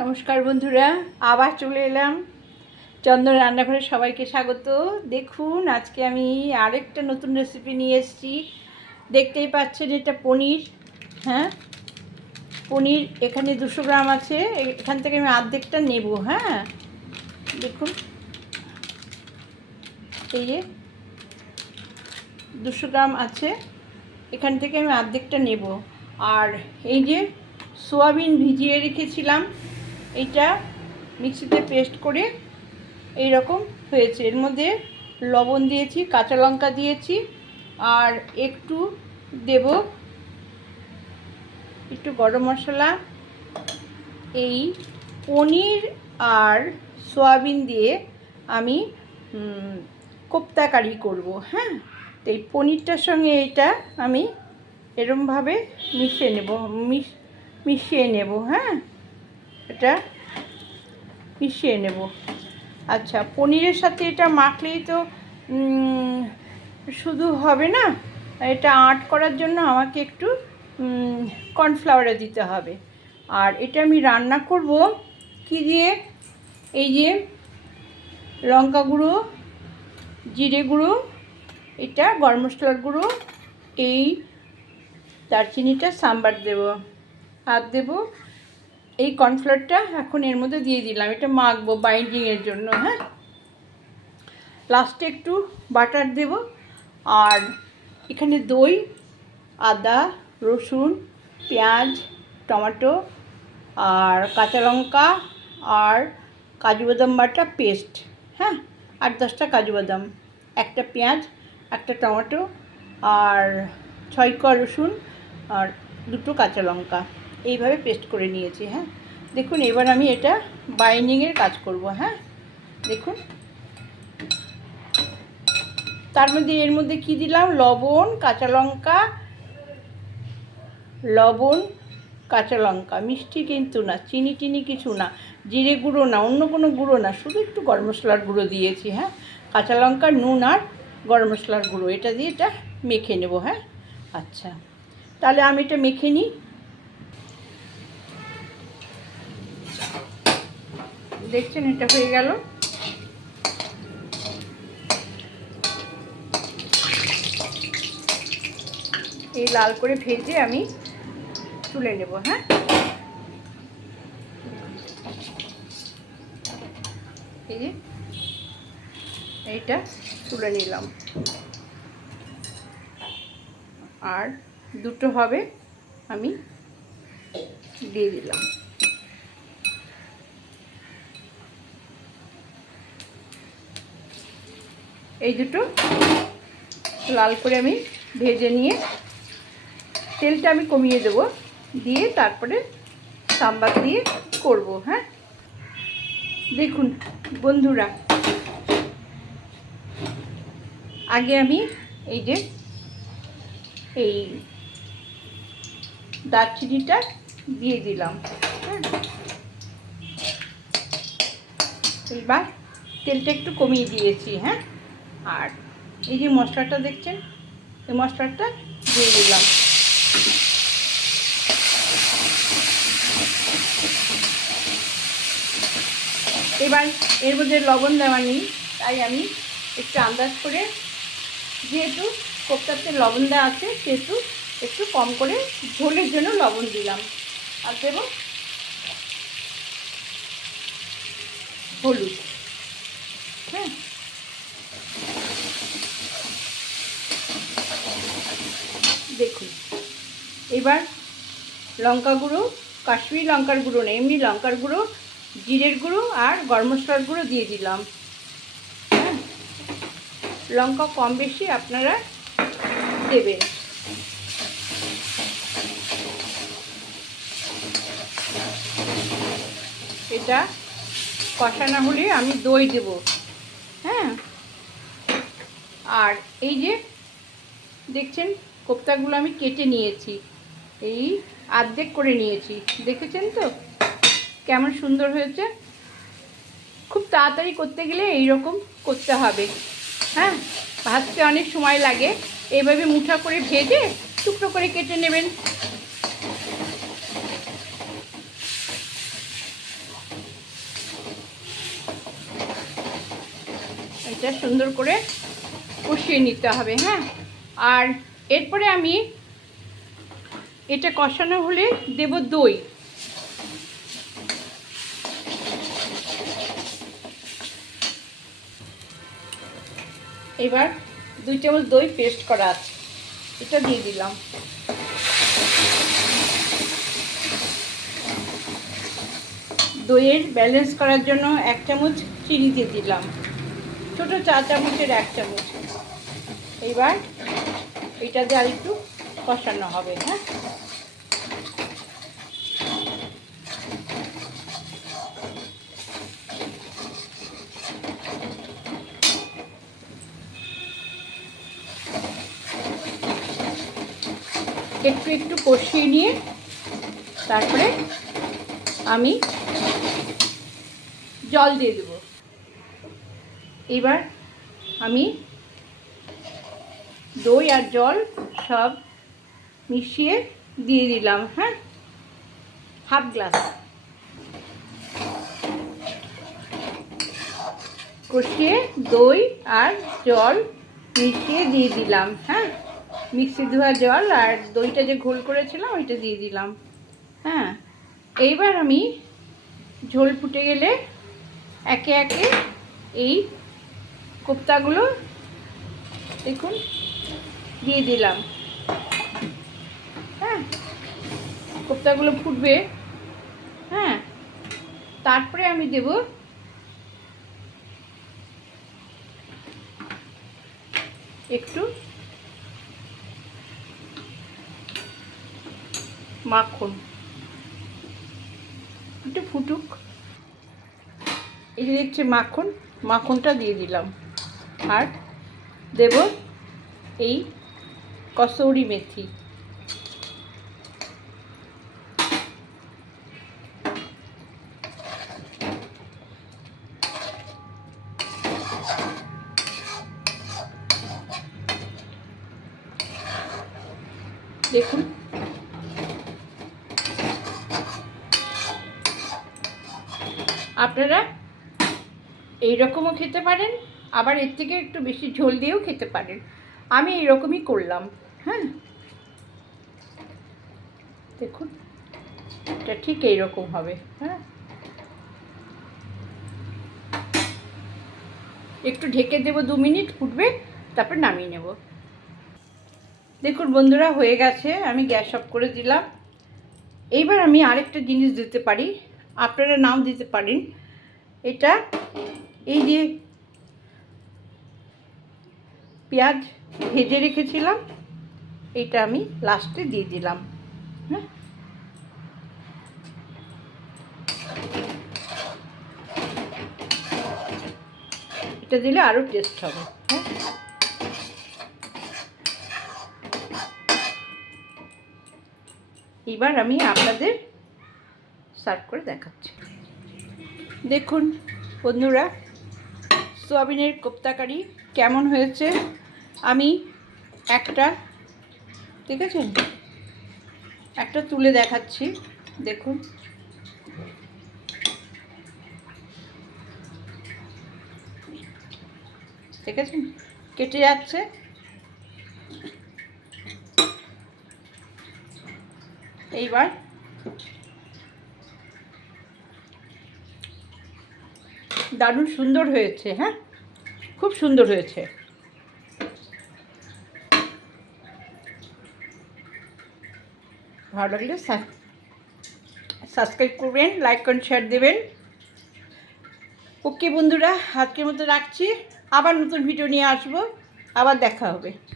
নমস্কার বন্ধুরা, আবার চলে এলাম চন্দন রান্নাঘরে সবাইকে স্বাগত। দেখুন, আজকে আমি আরেকটা নতুন রেসিপি নিয়ে এসেছি। দেখতেই পাচ্ছেন এটা পনির হ্যাঁ? পনির এখানে দুশো গ্রাম আছে এখান থেকে আমি অর্ধেকটা নেব হ্যাঁ? দেখুন। এই যে দুশো গ্রাম আছে, এখান থেকে আমি অর্ধেকটা নেব। আর এই যে সোয়াবিন ভিজিয়ে রেখেছিলাম এইটা মিক্সিতে পেস্ট করে এই রকম হয়েছে। এর মধ্যে লবণ দিয়েছি, কাঁচা লঙ্কা দিয়েছি, আর একটু দেব একটু গরম মশলা, এই পনির আর সয়াবিন দিয়ে আমি কোপ্তা কারি করব হ্যাঁ? তো এই পনিরটার সঙ্গে এইটা আমি এরমভাবে মিশিয়ে নেব, মিশ, মিশিয়ে নেব হ্যাঁ? এটা মিশিয়ে নেব। আচ্ছা পনিরের সাথে এটা মাখলেই তো শুধু হবে না, এটা আট করার জন্য আমাকে একটু কর্নফ্লাওয়ারে দিতে হবে। আর এটা আমি রান্না করব কি দিয়ে? এই যে লঙ্কা গুঁড়ো, জিরে গুঁড়ো, এটা গরম মশলার গুঁড়ো, এই দারচিনিটা, সাম্বার দেব। আর দেব এই কর্নফ্লাওয়ারটা এখন এর মধ্যে দিয়ে দিলাম। এটা মাখবো বাইন্ডিংয়ের জন্য হ্যাঁ? লাস্টে একটু বাটার দেব আর এখানে দই, আদা, রসুন, পেঁয়াজ, টমেটো আর কাঁচা লঙ্কা আর কাজু বাদাম বাটা পেস্ট হ্যাঁ? আট দশটা কাজু বাদাম, একটা পেঁয়াজ, একটা টমেটো আর ছয় কোয়া রসুন আর দুটো কাঁচা লঙ্কা। এইভাবে পেস্ট করে নিয়েছি হ্যাঁ? দেখুন, এবার আমি এটা বাইন্ডিংয়ের কাজ করব হ্যাঁ? দেখুন। তার মধ্যে, এর মধ্যে কি দিলাম? লবণ, কাঁচা লঙ্কা, লবণ, কাঁচা লঙ্কা। মিষ্টি কিন্তু না, চিনি টিনি কিছু না, জিরে গুঁড়ো না, অন্য কোনো গুঁড়ো না, শুধু একটু গরম মশলার গুঁড়ো দিয়েছি হ্যাঁ? কাঁচা লঙ্কা, নুন আর গরম মশলার গুঁড়ো, এটা দিয়ে এটা মেখে নেব হ্যাঁ? আচ্ছা তাহলে আমি এটা মেখে নিই। দেখছেন, এটা হয়ে গেল। এই লাল করে ভেজে আমি তুলে নেব হ্যাঁ? এইটা তুলে নিলাম। আর দুটো হবে আমি দিয়ে দিলাম। এই দুটো লাল করে আমি ভেজে নিয়ে তেলটা আমি কমিয়ে দেবো। দিয়ে তারপরে সাম্বার দিয়ে করব হ্যাঁ? দেখুন বন্ধুরা, আগে আমি এই যে এই দারচিনিটা দিয়ে দিলাম হ্যাঁ? এবার তেলটা একটু কমিয়ে দিয়েছি হ্যাঁ? আর এই যে মশলাটা দেখছেন? এই মশলাটা দিয়ে দিলাম। এবার এর মধ্যে লবণ দেওয়া নেই, তাই আমি একটু আন্দাজ করে যেহেতু কোপ্তাতে লবণ দেওয়া আছে, সেহেতু একটু কম করে ঝোলের জন্য লবণ দিলাম। আর দেব হলুদ। হ্যাঁ? দেখুন। এবার লঙ্কা গুঁড়ো, কাশ্মীরি লঙ্কার গুঁড়ো নেই, এমনি লঙ্কার গুঁড়ো, জিরের গুঁড়ো আর গরম মশলার গুঁড়ো দিয়ে দিলাম। হ্যাঁ? লঙ্কা কম বেশি আপনারা দেবেন। এটা কষা না হলে আমি দই দেব। হ্যাঁ? আর এই যে দেখছেন কোপ্তাগুলো আমি কেটে নিয়েছি। এই আর্ধেক করে নিয়েছি। দেখেছেন তো? কেমন সুন্দর হয়েছে? খুব তাড়াতাড়ি করতে গেলে এই রকম করতে হবে। হ্যাঁ? ভাজতে অনেক সময় লাগে। এইভাবে মুঠা করে ভেজে টুকরো করে কেটে নেবেন। এটা সুন্দর করে কষিয়ে নিতে হবে হ্যাঁ? আর এরপরে আমি এটা কষানো হলে দেব দই। এবার দুই চামচ দই পেস্ট করা আছে, এটা দিয়ে দিলাম। দইয়ের ব্যালেন্স করার জন্য এক চামচ চিনি দিয়ে দিলাম। ছোটো চা চামচের এক চামচ। এইবার এটা দিয়ে আর একটু কষানো হবে হ্যাঁ? একটু একটু কষিয়ে নিয়ে তারপরে আমি জল দিয়ে দেব। এবার আমি দই আর জল সব মিশিয়ে দিয়ে দিলাম হ্যাঁ? Half glass. কষিয়ে দই আর জল মিশিয়ে দিয়ে দিলাম হ্যাঁ? মিক্সি ধোয়া জল আর দইটা যে ঘোল করেছিলাম, ওইটা দিয়ে দিলাম হ্যাঁ? এইবার আমি ঝোল ফুটে গেলে একে একে এই কোপ্তাগুলো দেখুন দিয়ে দিলাম। হ্যাঁ কোপ্তাগুলো ফুটবে। হ্যাঁ তারপরে আমি দেব একটু মাখন। একটু ফুটুক। এই দেখছি মাখন, মাখনটা দিয়ে দিলাম। আর দেব এই কসৌরি মেথি। দেখুন। আপনারা এই রকমও খেতে পারেন, আবার এর থেকে একটু বেশি ঝোল দিয়েও খেতে পারেন। আমি এরকমই করলাম। হ্যাঁ। দেখুন, এটা ঠিক এইরকম হবে। হ্যাঁ। একটু ঢেকে দেবো দু মিনিট, ফুটবে, তারপর নামিয়ে নেব। দেখুন বন্ধুরা, হয়ে গেছে, আমি গ্যাস অফ করে দিলাম। এইবার আমি আরেকটা জিনিস দিতে পারি। আপনারা নাও দিতে পারেন। এটা এই যে পেঁয়াজ ভেজে রেখেছিলাম, এটা আমি লাস্টে দিয়ে দিলাম। হ্যাঁ? এটা দিলে আরও টেস্ট হবে হ্যাঁ? এবার আমি আপনাদের সার্ভ করে দেখাচ্ছি। দেখুন বন্ধুরা, সোয়াবিনের কোপ্তাকারি কেমন হয়েছে? আমি একটা, ঠিক আছে? একটা তুলে দেখাচ্ছি, দেখুন। ঠিক আছে? কেটে যাচ্ছে। এইবার দারুণ সুন্দর হয়েছে হ্যাঁ? খুব সুন্দর হয়েছে। ভালো লাগলে সাবস্ক্রাইব করবেন লাইক করেন শেয়ার দেবেন। ওকে বন্ধুরা, আজকের মতো রাখছি। আবার নতুন ভিডিও নিয়ে আসব। আবার দেখা হবে।